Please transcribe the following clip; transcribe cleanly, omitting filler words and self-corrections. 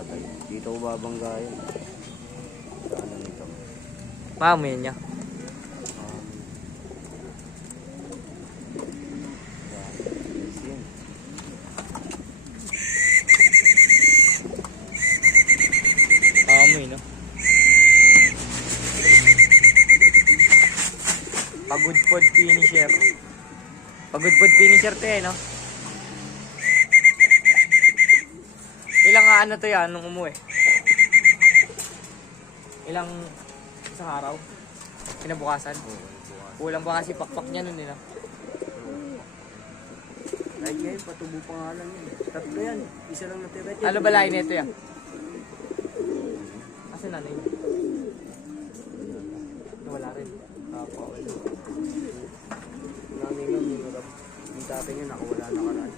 tatay. Dito ko babanggayan. Sa ano nito. Maamoy niya. Yan. Maamoy, no? Pagudpod finisher. Pagudpod finisher to eh, no? Ilang ano to yan nung umuwi? Ilang isang araw? Kinabukasan? Kulang pa kasi pakpak niya nun nila. Kahit ngayon, patubo pa nga lang yan. Tatlo yan. Isa lang natira. Ano ba lahi nito yan? Kasi nanay niya. Wala rin. Namin lang yung tatay niya nakawala na karaan.